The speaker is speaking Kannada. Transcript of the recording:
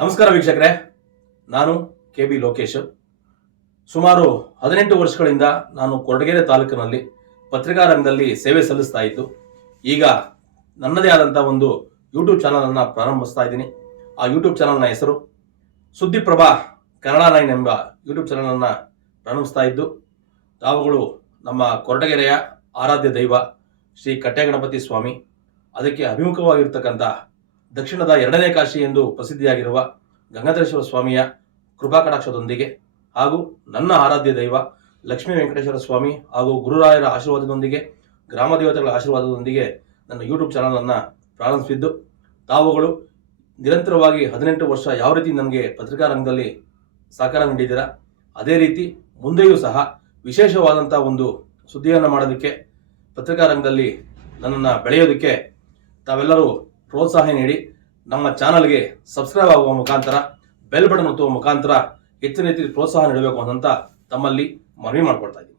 ನಮಸ್ಕಾರ ವೀಕ್ಷಕರೇ, ನಾನು ಕೆ.ಬಿ. ಲೋಕೇಶ್. ಸುಮಾರು 18 ವರ್ಷಗಳಿಂದ ನಾನು ಕೊರಟಗೆರೆ ತಾಲೂಕಿನಲ್ಲಿ ಪತ್ರಿಕಾ ರಂಗದಲ್ಲಿ ಸೇವೆ ಸಲ್ಲಿಸ್ತಾ ಇದ್ದು, ಈಗ ನನ್ನದೇ ಆದಂಥ ಒಂದು ಯೂಟ್ಯೂಬ್ ಚಾನಲ್ ಅನ್ನು ಪ್ರಾರಂಭಿಸ್ತಾ ಇದ್ದೀನಿ. ಆ ಯೂಟ್ಯೂಬ್ ಚಾನಲ್ನ ಹೆಸರು ಸುದ್ದಿಪ್ರಭಾ ಕನ್ನಡ 9 ಎಂಬ ಯೂಟ್ಯೂಬ್ ಚಾನಲ್ ಅನ್ನು ಪ್ರಾರಂಭಿಸ್ತಾ ಇದ್ದು, ತಾವುಗಳು ನಮ್ಮ ಕೊರಟಗೆರೆಯ ಆರಾಧ್ಯ ದೈವ ಶ್ರೀ ಕಟ್ಟೆಗಣಪತಿ ಸ್ವಾಮಿ, ಅದಕ್ಕೆ ಅಭಿಮುಖವಾಗಿರ್ತಕ್ಕಂಥ ದಕ್ಷಿಣದ 2ನೇ ಕಾಶಿ ಎಂದು ಪ್ರಸಿದ್ಧಿಯಾಗಿರುವ ಗಂಗಾಧರೇಶ್ವರ ಸ್ವಾಮಿಯ ಕೃಪಾ ಕಟಾಕ್ಷದೊಂದಿಗೆ ಹಾಗೂ ನನ್ನ ಆರಾಧ್ಯ ದೈವ ಲಕ್ಷ್ಮೀ ವೆಂಕಟೇಶ್ವರ ಸ್ವಾಮಿ ಹಾಗೂ ಗುರುರಾಯರ ಆಶೀರ್ವಾದದೊಂದಿಗೆ, ಗ್ರಾಮ ದೇವತೆಗಳ ಆಶೀರ್ವಾದದೊಂದಿಗೆ ನನ್ನ ಯೂಟ್ಯೂಬ್ ಚಾನಲ್ ಅನ್ನು ಪ್ರಾರಂಭಿಸಿದ್ದು, ತಾವುಗಳು ನಿರಂತರವಾಗಿ 18 ವರ್ಷ ಯಾವ ರೀತಿ ನನಗೆ ಪತ್ರಿಕಾ ರಂಗದಲ್ಲಿ ಸಹಕಾರ ನೀಡಿದ್ದೀರಾ, ಅದೇ ರೀತಿ ಮುಂದೆಯೂ ಸಹ ವಿಶೇಷವಾದಂಥ ಒಂದು ಸುದ್ದಿಯನ್ನು ಮಾಡೋದಕ್ಕೆ, ಪತ್ರಿಕಾ ರಂಗದಲ್ಲಿ ನನ್ನನ್ನು ಬೆಳೆಯೋದಕ್ಕೆ ತಾವೆಲ್ಲರೂ ಪ್ರೋತ್ಸಾಹ ನೀಡಿ ನಮ್ಮ ಚಾನಲ್ಗೆ ಸಬ್ಸ್ಕ್ರೈಬ್ ಆಗುವ ಮುಖಾಂತರ, ಬೆಲ್ ಬಟನ್ ಒತ್ತುವ ಮುಖಾಂತರ ಹೆಚ್ಚಿನ ರೀತಿಯಲ್ಲಿ ಪ್ರೋತ್ಸಾಹ ನೀಡಬೇಕು ಅಂತ ತಮ್ಮಲ್ಲಿ ಮನವಿ ಮಾಡಿಕೊಡ್ತಾ ಇದ್ದೀನಿ.